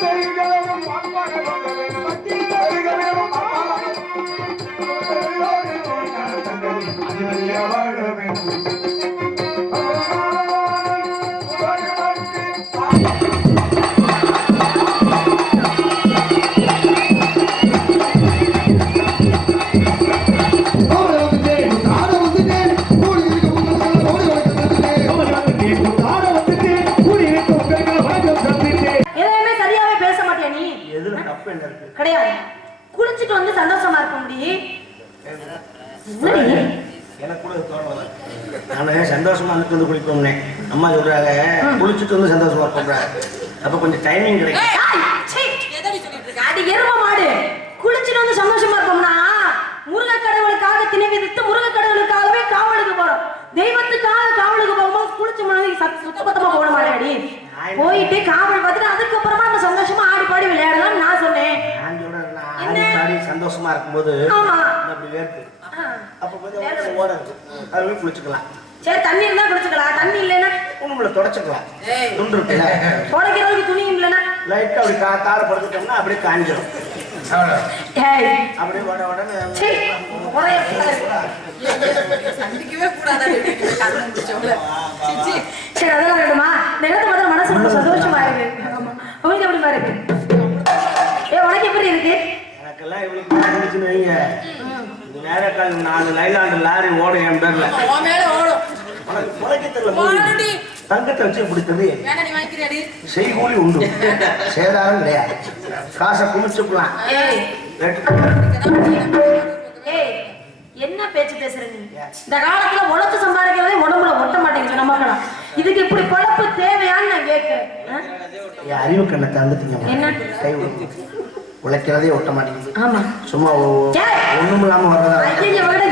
Thank you. சந்தோஷமா இருந்துட்டு வந்து குளிப்போம்னே. அம்மா சொல்றாங்க குளிச்சுட்டு வந்து சந்தோஷமா இருப்போம் அப்ப கொஞ்சம் டைமிங் கிடைக்கும். அடி எரும மாடு. குளிச்சுட்டு வந்து சந்தோஷமா இருப்போம்னா முருக கடவுளுக்காக திணை விதித்து முருக கடவுளுக்காகவே காவலுக்கு போறோம். தெய்வத்துக்காக காவலுக்கு போகும்போது குளிச்சு மனதை சுத்த பத்தமா போட மாட்டேடி போயிட்டு காவல் பார்த்துட்டு அதுக்கப்புறமா நம்ம சந்தோஷமா ஆடி பாடி விளையாடலாம் நான் சொன்னேன். நான் சொல்றேன் சந்தோஷமா இருக்கும்போது ஆமா. அப்படி வேர்த்து. அப்ப கொஞ்சம் ஓட அது குளிச்சுக்கலாம். சரி தண்ணி இருந்தா குளிச்சுக்கலாம் தண்ணி இல்லைன்னா உங்களை தொடச்சுக்கலாம் துண்டு இருக்குல்ல துடைக்கிறதுக்கு துணி இல்லைன்னா? லைட்டா அப்படி கா தாழ படுத்துட்டோம்னா அப்படியே காஞ்சிடும் அப்படியே உட உடனே சீ, ஒரே சந்திக்கவே கூடாதா சரி அதெல்லாம் வேண்டுமா நேரத்தை பார்த்தா மனசு ரொம்ப சந்தோஷமா இருக்கு. ஆமா. உங்களுக்கு எப்படிமா இருக்கு ஏ உனக்கு எப்படி இருக்கு? எனக்கெல்லாம் இவளுக்கு இருந்துச்சுன்னு வைங்க. நேரக்கால் நாலு லைலாண்டு லாரி ஓடும் என் பேர்ல. மேல ஓடும். தங்கத்தை வச்சு பிடித்தது செய்கூலி உண்டு. சேதாரம் கிடையாது காசை குமிச்சுக்கலாம். என்ன பேச்சு பேசுற நீ? இந்த காலத்துல உழைச்சு சம்பாதிக்கிறதே உடம்புல ஒட்ட மாட்டேங்குது நமக்கெல்லாம் இதுக்கு இப்படி பொழப்பு தேவையான்னு நான் கேட்கிறேன்? என் அறிவு கண்ணை தந்துட்டீங்க என்ன? கை. உழைக்கிறதே ஒட்ட மாட்டேங்குது. ஆமா. சும்மா! ஒண்ணும் இல்லாம வர்றதா?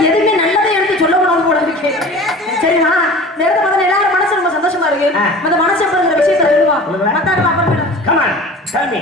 எதுவுமே நல்லதே எடுத்து சொல்லக்கூடாது போல இருக்கு. சரிமா நேரத்தை பார்த்தா எல்லாரும் மனசு ரொம்ப சந்தோஷமா இருக்கு. அந்த மனசு விஷயத்தை சொல்லுங்க. மத்தாட்டு அப்புறம் கமான் தம்பி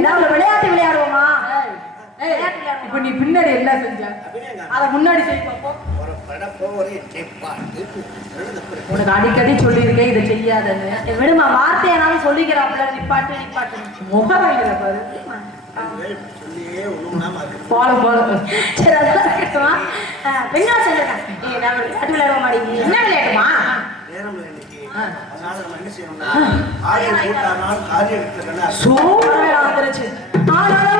என்ன விளையாட்டு விளையாடுவோமா? இப்ப நீ பின்னாடி என்ன செஞ்ச? அத முன்னாடி செய் பாப்போம். ஒரு படப்போ ஒரு டெப்பாட்டு உனக்கு அடிக்கடி சொல்லியிருக்கேன் இதை செய்யாதன்னு. விடுமா வார்த்தையானாலும் சொல்லிக்கிறாப்புல நிப்பாட்டு நிப்பாட்டு முகரையில பாரு. சொல்லியே ஒண்ணும்னா அது. போல போல சரி அதெல்லாம் இருக்கட்டுமா? பெண்ணா விளையாடுவோமாடி. என்ன விளையாட்டுமா? அதனால நம்ம என்ன செய்யணும்னா ஆடியோ கூட்டானால் காரியம் எடுத்துக்கணும். சோ சூப்பரா வந்துருச்சு ஆளளவும்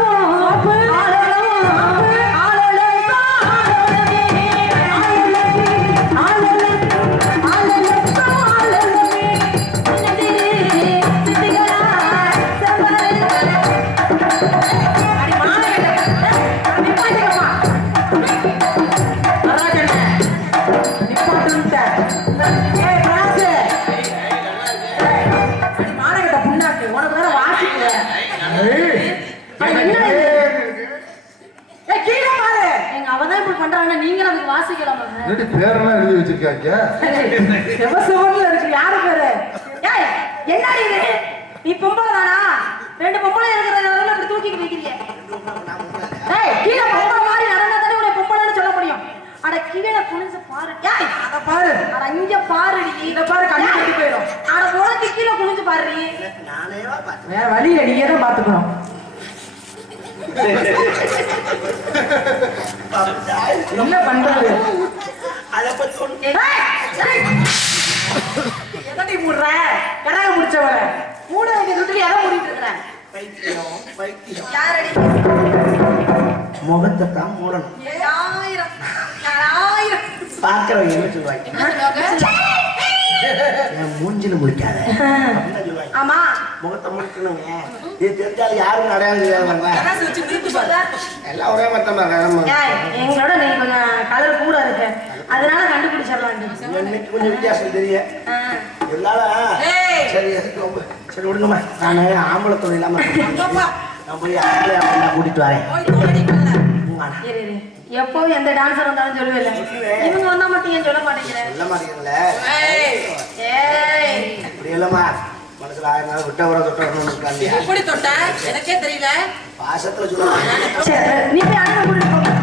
அவதான் இப்படி பண்றாங்க நீங்களும் அதுக்கு வாசிக்கலாமா என்னடி பேரெல்லாம் எழுதி வச்சிருக்காங்க? சிவசிவன்ல இருக்கு. யாரு பேரு? ஏய் என்னடி இது? நீ பொம்பளை தானா ரெண்டு பொம்பளை இருக்கிறதுனால அப்படி தூக்கிட்டு வைக்கிறீங்க ஏய் கீழே பொம்பளை மாதிரி நடந்தா தானே உன்னை பொம்பளைன்னு சொல்ல முடியும். அட கீழே குனிஞ்சு பாரு. ஏய் அத பாரு. அட இங்க பாருடி. இத பாரு கண்ணு கட்டி போயிடும். அட உனக்கு கீழே குனிஞ்சு பார்த்தேன் வேற வழி தான் பாத்துக்கணும் என்ன பண்றது? அதை பத்தி எதடி முடுற? கரக முடிச்சவர மூட வேண்டிய சுற்றி எதை மூடிட்டு பைத்தியம் பைத்தியம் யாரடி? முகத்தை தான் மூடணும். ஆயிரம். ஆயிரம். பார்க்கிறவங்க என்ன சொல்லுவாங்க? மூஞ்சில முடிக்காத முகத்தை முடிக்கணுங்க இது தெரிஞ்சாலும் யாரும் அடையாளம் பாரு எல்லாம் ஒரே மட்டமா ஏய், எங்களோட நீ கொஞ்சம் கலர் கூட இருக்கு. அதனால கண்டுபிடிச்சிடலாம் இன்னைக்கு கொஞ்சம் வித்தியாசம் தெரியும் இருந்தாலும் ஏய். சரி எதுக்கு ரொம்ப சரி விடுங்கம்மா. நான் ஆம்பளை துணை இல்லாம. நான் போய் ஆம்பளை அப்படின்னா கூட்டிட்டு வரேன். எப்பவும் எந்த டான்ஸர் வந்தாலும் சொல்லுவேல இவங்க வந்தா மட்டும் ஏன் சொல்ல மாட்டேங்கிற? சொல்ல மாட்டீங்கல்ல ஏய். ஏய். இப்படி இல்லம்மா. மனசுல ஆயிரம் நாள் விட்ட உரம் தொட்ட வரணும்னு எப்படி தொட்ட? எனக்கே தெரியல. பாசத்துல சொல்லுவாங்க. நீ போய்